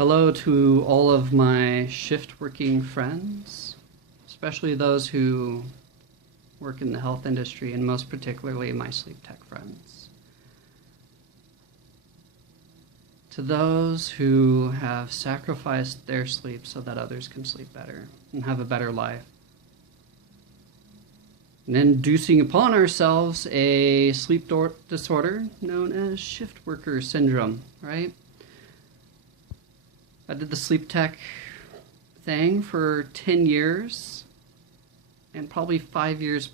Hello to all of my shift working friends, especially those who work in the health industry, and most particularly my sleep tech friends. To those who have sacrificed their sleep so that others can sleep better and have a better life, and inducing upon ourselves a sleep disorder known as shift worker syndrome, right? I did the sleep tech thing for 10 years and probably 5 years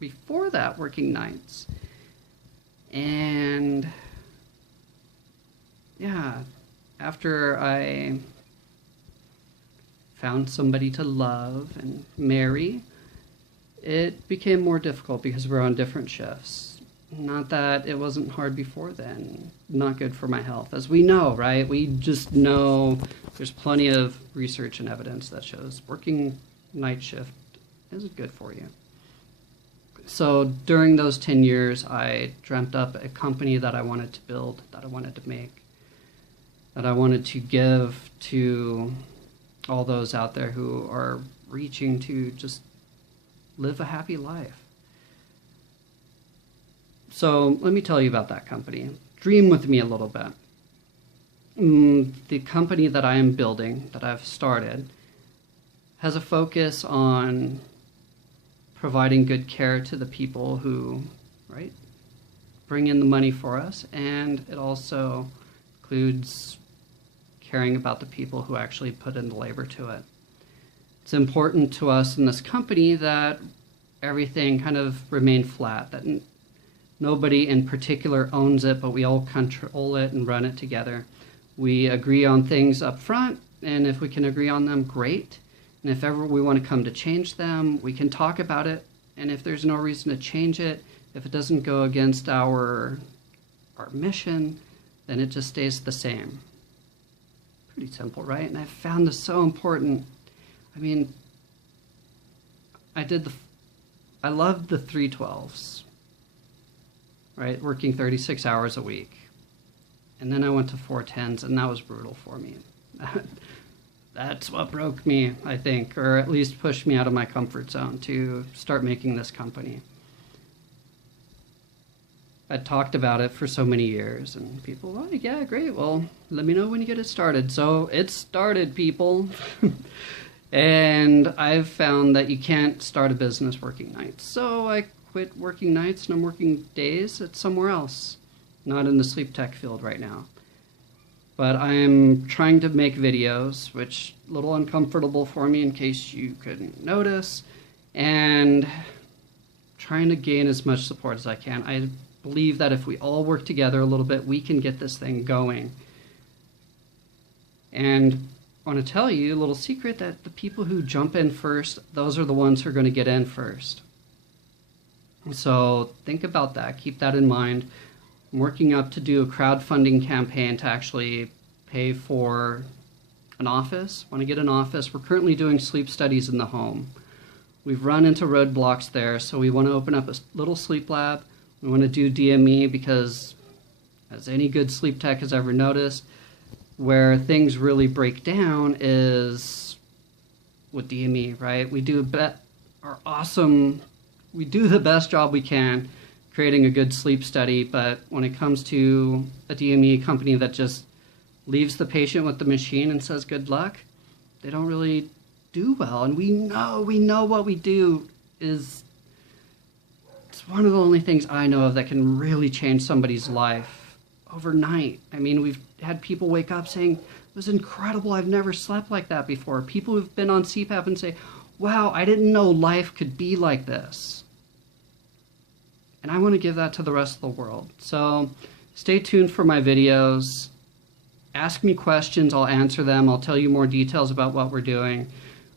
before that working nights. And yeah, after I found somebody to love and marry, it became more difficult because we're on different shifts. Not that it wasn't hard before then, not good for my health. As we know, right? We just know there's plenty of research and evidence that shows working night shift isn't good for you. So during those 10 years, I dreamt up a company that I wanted to build, that I wanted to make, that I wanted to give to all those out there who are reaching to just live a happy life. So let me tell you about that company. Dream with me a little bit. The company that I am building, that I've started, has a focus on providing good care to the people who, right, bring in the money for us, and it also includes caring about the people who actually put in the labor to it. It's important to us in this company that everything kind of remain flat, that nobody in particular owns it, but we all control it and run it together. We agree on things up front, and if we can agree on them, great. And if ever we want to come to change them, we can talk about it. And if there's no reason to change it, if it doesn't go against our mission, then it just stays the same. Pretty simple, right? And I found this so important. I mean, I loved the 312s. Right, working 36 hours a week. And then I went to 410s, and that was brutal for me. That's what broke me, I think, or at least pushed me out of my comfort zone to start making this company. I talked about it for so many years, and people were like, yeah, great, well, let me know when you get it started. So it started, people. And I've found that you can't start a business working nights. So I quit working nights and I'm working days at somewhere else, not in the sleep tech field right now. But I'm trying to make videos, which a little uncomfortable for me in case you couldn't notice, and trying to gain as much support as I can. I believe that if we all work together a little bit, we can get this thing going. And I want to tell you a little secret that the people who jump in first, those are the ones who are going to get in first. So think about that. Keep that in mind. I'm working up to do a crowdfunding campaign to actually pay for an office. Want to get an office. We're currently doing sleep studies in the home. We've run into roadblocks there, so we want to open up a little sleep lab. We want to do DME because, as any good sleep tech has ever noticed, where things really break down is with DME, right? We do we do the best job we can creating a good sleep study, but when it comes to a DME company that just leaves the patient with the machine and says good luck, they don't really do well. And we know what we do is, it's one of the only things I know of that can really change somebody's life overnight. I mean, we've had people wake up saying, it was incredible, I've never slept like that before. People who've been on CPAP and say, wow, I didn't know life could be like this. And I want to give that to the rest of the world. So stay tuned for my videos. Ask me questions, I'll answer them. I'll tell you more details about what we're doing.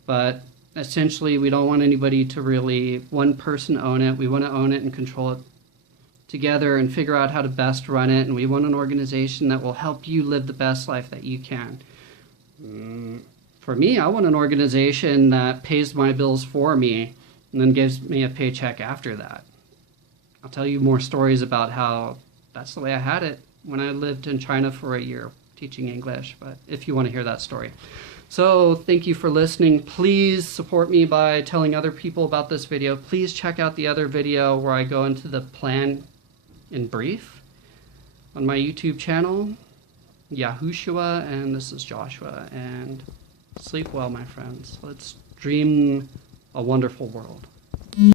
But essentially, we don't want anybody to really, one person own it. We want to own it and control it together and figure out how to best run it. And we want an organization that will help you live the best life that you can. For me, I want an organization that pays my bills for me and then gives me a paycheck after that. I'll tell you more stories about how that's the way I had it when I lived in China for a year teaching English, but if you want to hear that story. So thank you for listening. Please support me by telling other people about this video. Please check out the other video where I go into the plan in brief on my YouTube channel, Yahushua, and this is Joshua. And sleep well, my friends. Let's dream a wonderful world.